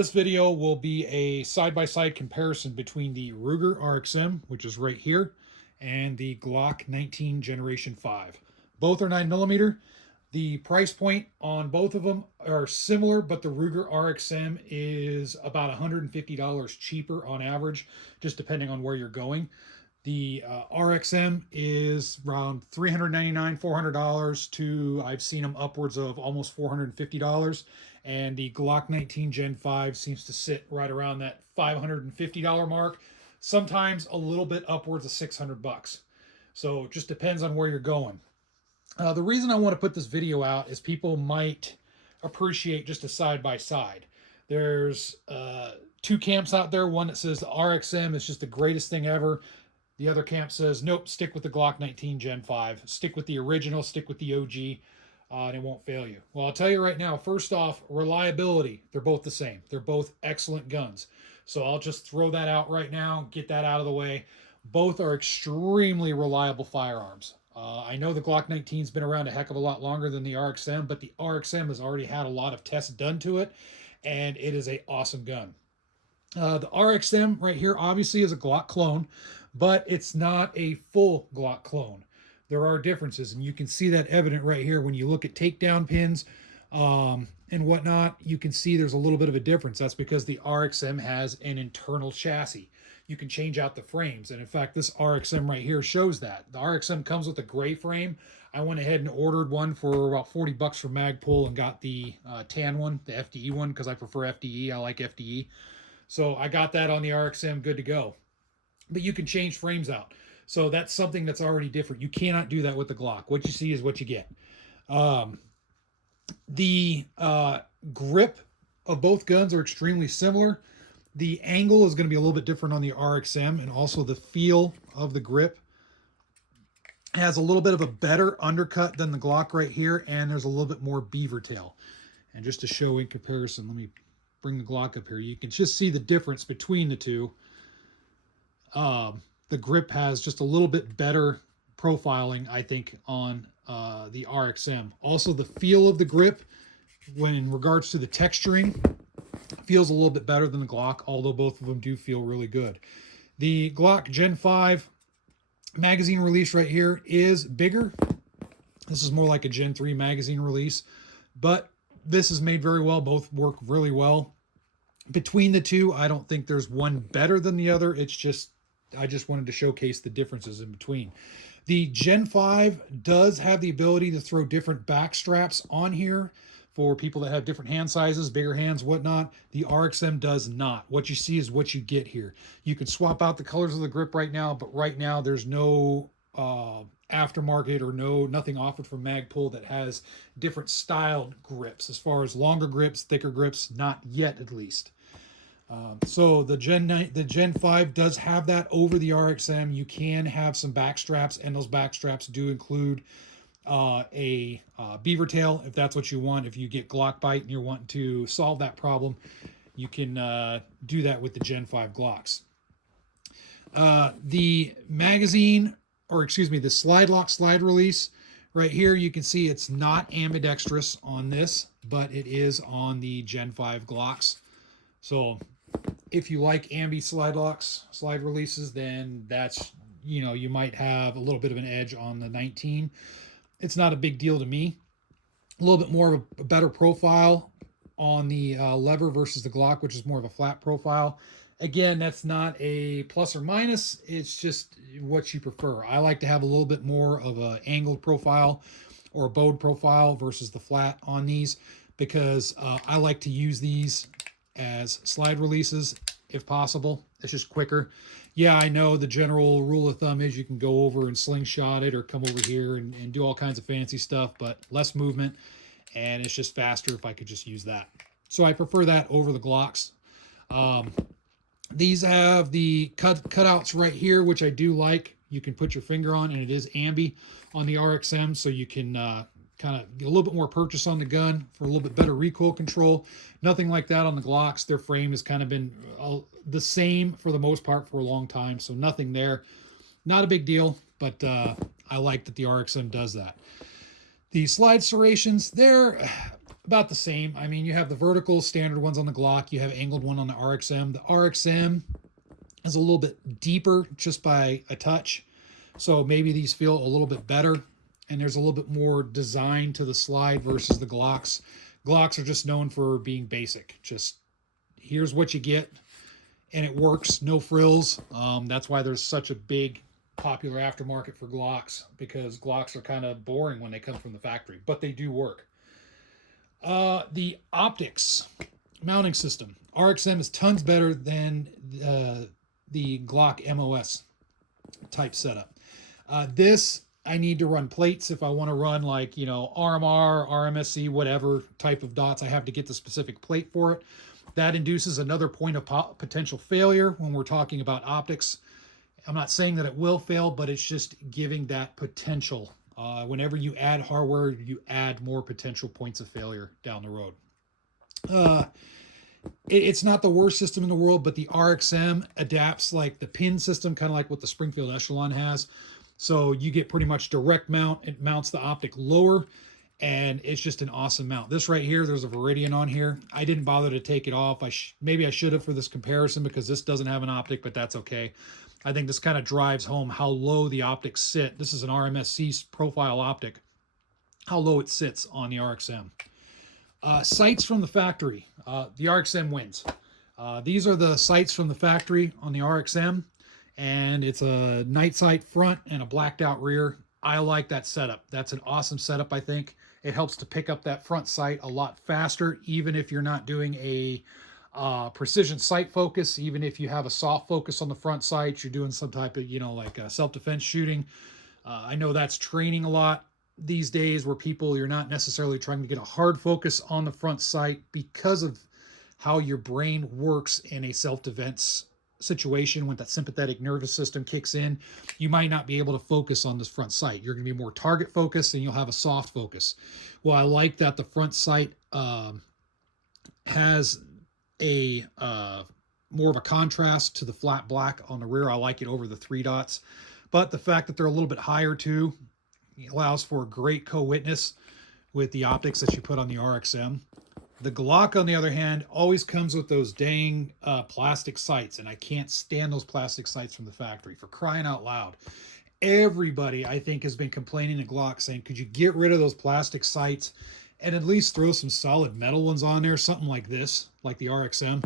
This video will be a side-by-side comparison between the Ruger RXM, which is right here, and the Glock 19 Generation 5. Both are 9mm. The price point on both of them are similar, but the Ruger RXM is about $150 cheaper on average, just depending on where you're going. The RXM is around $399, $400 to, I've seen them upwards of almost $450. And the Glock 19 Gen 5 seems to sit right around that $550 mark, sometimes a little bit upwards of $600. So it just depends on where you're going. The reason I want to put this video out is people might appreciate just a side-by-side. There's two camps out there, one that says the RXM is just the greatest thing ever. The other camp says, nope, stick with the Glock 19 Gen 5. Stick with the original, stick with the OG, and it won't fail you. Well, I'll tell you right now, first off, reliability, they're both the same. They're both excellent guns. So I'll just throw that out right now, get that out of the way. Both are extremely reliable firearms. I know the Glock 19's been around a heck of a lot longer than the RXM, but the RXM has already had a lot of tests done to it, and it is an awesome gun. The RXM right here obviously is a Glock clone, but it's not a full Glock clone. There are differences, and you can see that evident right here when you look at takedown pins and whatnot. You can see there's a little bit of a difference. That's because the RXM has an internal chassis. You can change out the frames, and in fact, this RXM right here shows that. The RXM comes with a gray frame. I went ahead and ordered one for about $40 from Magpul and got the tan one, the FDE one, because I prefer FDE. I like FDE. So I got that on the RXM, good to go. But you can change frames out. So that's something that's already different. You cannot do that with the Glock. What you see is what you get. The grip of both guns are extremely similar. The angle is going to be a little bit different on the RXM, and also the feel of the grip has a little bit of a better undercut than the Glock right here, and there's a little bit more beaver tail. And just to show in comparison, let me bring the Glock up here. You can just see the difference between the two. The grip has just a little bit better profiling, I think, on the RXM. Also, the feel of the grip, when in regards to the texturing, feels a little bit better than the Glock, although both of them do feel really good. The Glock Gen 5 magazine release right here is bigger. This is more like a Gen 3 magazine release, but this is made very well. Both work really well. Between the two, I don't think there's one better than the other. It's just, I just wanted to showcase the differences in between. The Gen 5 does have the ability to throw different back straps on here for people that have different hand sizes, bigger hands, whatnot. The RXM does not. What you see is what you get here. You can swap out the colors of the grip right now, but right now there's no aftermarket or nothing offered from Magpul that has different styled grips. As far as longer grips, thicker grips, not yet at least. So the Gen 5 does have that over the RXM. You can have some back straps, and those back straps do include a beaver tail if that's what you want. If you get Glock bite and you're wanting to solve that problem, you can do that with the Gen 5 Glocks. The magazine, or excuse me, the slide lock slide release right here, you can see it's not ambidextrous on this, but it is on the Gen 5 Glocks. So if you like ambi slide locks, slide releases, then that's, you know, you might have a little bit of an edge on the 19. It's not a big deal to me. A little bit more of a better profile on the lever versus the Glock, which is more of a flat profile. Again, that's not a plus or minus. It's just what you prefer. I like to have a little bit more of an angled profile or a bowed profile versus the flat on these, because I like to use these as slide releases if possible. It's just quicker. Yeah, I know the general rule of thumb is you can go over and slingshot it or come over here and do all kinds of fancy stuff, but less movement, and it's just faster if I could just use that. So I prefer that over the Glocks. These have the cutouts right here, which I do like. You can put your finger on, and it is ambi on the RXM, so you can kind of get a little bit more purchase on the gun for a little bit better recoil control. Nothing like that on the Glocks. Their frame has kind of been the same for the most part for a long time, so nothing there. Not a big deal, but I like that the RXM does that. The slide serrations, they're about the same. I mean, you have the vertical standard ones on the Glock. You have angled one on the RXM. The RXM is a little bit deeper just by a touch. So maybe these feel a little bit better. And there's a little bit more design to the slide versus the Glocks. Glocks are just known for being basic. Just here's what you get, and it works. No frills. That's why there's such a big popular aftermarket for Glocks, because Glocks are kind of boring when they come from the factory, but they do work. The optics mounting system. RXM is tons better than the Glock MOS type setup. This, I need to run plates if I want to run like, you know, RMR, RMSC, whatever type of dots. I have to get the specific plate for it. That induces another point of potential failure when we're talking about optics. I'm not saying that it will fail, but it's just giving that potential. Whenever you add hardware, you add more potential points of failure down the road. It's not the worst system in the world, but the RXM adapts like the pin system, kind of like what the Springfield Echelon has. So you get pretty much direct mount. It mounts the optic lower, and it's just an awesome mount. This right here, there's a Viridian on here. I didn't bother to take it off. Maybe I should have for this comparison, because this doesn't have an optic, but that's okay. I think this kind of drives home how low the optics sit. This is an RMSC profile optic, how low it sits on the RXM. Sights from the factory. The RXM wins. These are the sights from the factory on the RXM, and it's a night sight front and a blacked out rear. I like that setup. That's an awesome setup, I think. It helps to pick up that front sight a lot faster, even if you're not doing a precision sight focus. Even if you have a soft focus on the front sight, you're doing some type of, you know, like self-defense shooting. I know that's training a lot these days, where you're not necessarily trying to get a hard focus on the front sight because of how your brain works in a self-defense situation. When that sympathetic nervous system kicks in, you might not be able to focus on this front sight. You're going to be more target focused, and you'll have a soft focus. Well, I like that the front sight has a more of a contrast to the flat black on the rear. I like it over the 3 dots, but the fact that they're a little bit higher too allows for a great co-witness with the optics that you put on the RXM. The Glock, on the other hand, always comes with those dang plastic sights, and I can't stand those plastic sights from the factory, for crying out loud. Everybody, I think, has been complaining to Glock, saying, could you get rid of those plastic sights and at least throw some solid metal ones on there, something like this, like the RXM.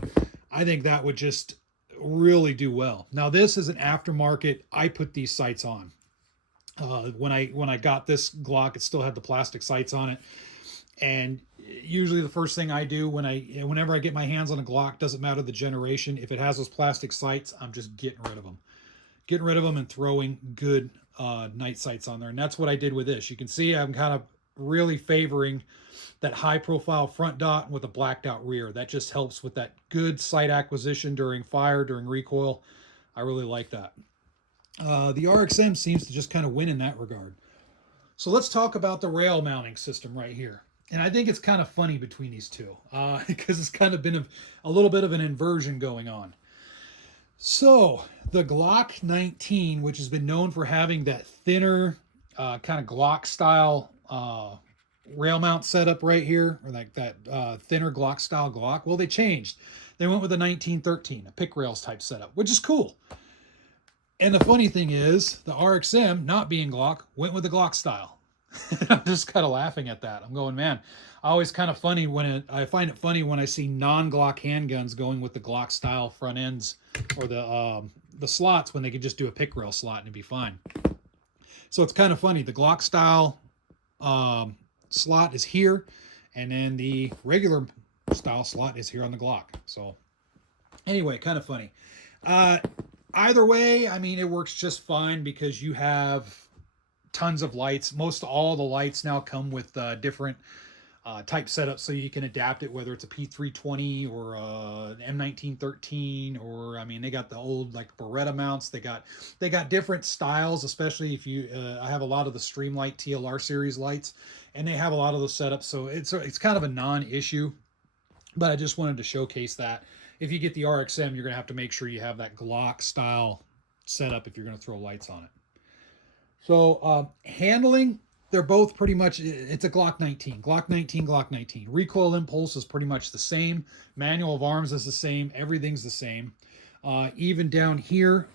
I think that would just really do well. Now, this is an aftermarket. I put these sights on. When I got this Glock, it still had the plastic sights on it. And usually the first thing I do whenever I get my hands on a Glock, doesn't matter the generation, if it has those plastic sights, I'm just getting rid of them. Getting rid of them and throwing good night sights on there. And that's what I did with this. You can see I'm kind of really favoring that high profile front dot with a blacked out rear. That just helps with that good sight acquisition during fire, during recoil. I really like that. The RXM seems to just kind of win in that regard. So let's talk about the rail mounting system right here. And I think it's kind of funny between these two, because it's kind of been a little bit of an inversion going on. So the Glock 19, which has been known for having that thinner kind of Glock style rail mount setup right here, or like that thinner Glock style Glock, well, they changed. They went with a 1913, a pick rails type setup, which is cool. And the funny thing is, the RXM, not being Glock, went with the Glock style. I'm just kind of laughing at that. I'm going, man, I always kind of funny I find it funny when I see non-Glock handguns going with the Glock style front ends, or the slots, when they could just do a pick rail slot and it'd be fine. So it's kind of funny. The Glock style slot is here, and then the regular style slot is here on the Glock. So anyway, kind of funny. Either way, I mean, it works just fine because you have tons of lights. Most all the lights now come with different type setups, so you can adapt it, whether it's a P320 or an M1913, or I mean, they got the old like Beretta mounts. They got different styles, especially if you I have a lot of the Streamlight TLR series lights, and they have a lot of those setups, so it's kind of a non-issue. But I just wanted to showcase that. If you get the RXM, you're going to have to make sure you have that Glock style setup if you're going to throw lights on it. So handling, they're both pretty much, it's a Glock 19. Glock 19, Glock 19. Recoil impulse is pretty much the same. Manual of arms is the same. Everything's the same. Even down here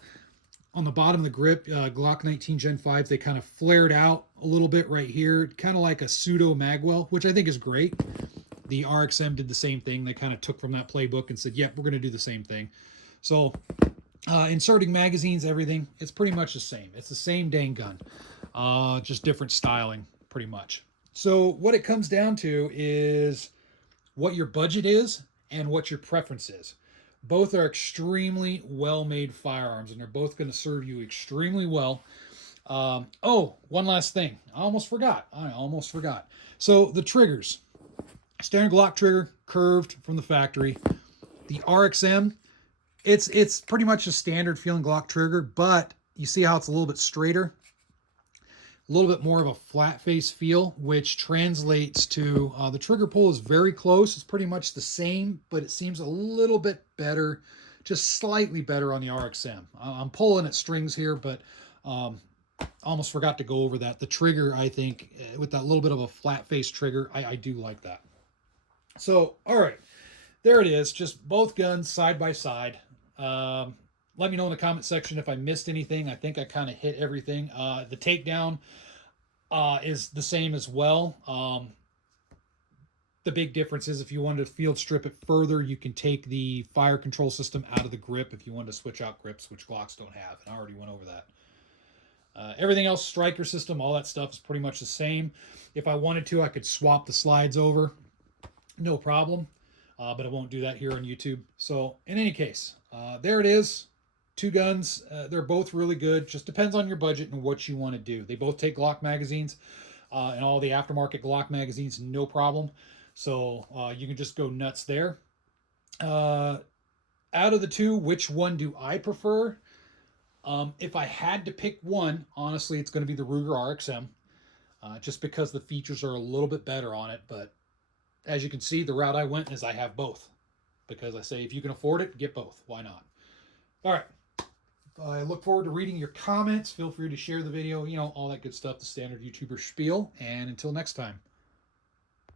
on the bottom of the grip, Glock 19 Gen 5, they kind of flared out a little bit right here, kind of like a pseudo magwell, which I think is great. The RXM did the same thing. They kind of took from that playbook and said, yep, we're going to do the same thing. So inserting magazines, everything, it's pretty much the same. It's the same dang gun, just different styling, pretty much. So what it comes down to is what your budget is and what your preference is. Both are extremely well-made firearms, and they're both going to serve you extremely well. Oh, one last thing. I almost forgot. So the triggers. Standard Glock trigger, curved from the factory. The RXM, it's pretty much a standard feeling Glock trigger, but you see how it's a little bit straighter, a little bit more of a flat face feel, which translates to the trigger pull is very close. It's pretty much the same, but it seems a little bit better, just slightly better on the RXM. I'm pulling at strings here, but almost forgot to go over that. The trigger, I think, with that little bit of a flat face trigger, I do like that. So, all right, there it is. Just both guns side by side. Let me know in the comment section if I missed anything. I think I kind of hit everything. The takedown is the same as well. The big difference is if you wanted to field strip it further, you can take the fire control system out of the grip if you wanted to switch out grips, which Glocks don't have, and I already went over that. Everything else, striker system, all that stuff is pretty much the same. If I wanted to, I could swap the slides over. No problem, but I won't do that here on YouTube. So in any case, there it is. Two guns. They're both really good. Just depends on your budget and what you want to do. They both take Glock magazines and all the aftermarket Glock magazines, no problem. So you can just go nuts there. Out of the two, which one do I prefer? If I had to pick one, honestly, it's going to be the Ruger RXM, just because the features are a little bit better on it. But as you can see, the route I went is I have both, because I say if you can afford it, get both. Why not? All right. I look forward to reading your comments. Feel free to share the video, you know, all that good stuff, the standard YouTuber spiel. And until next time.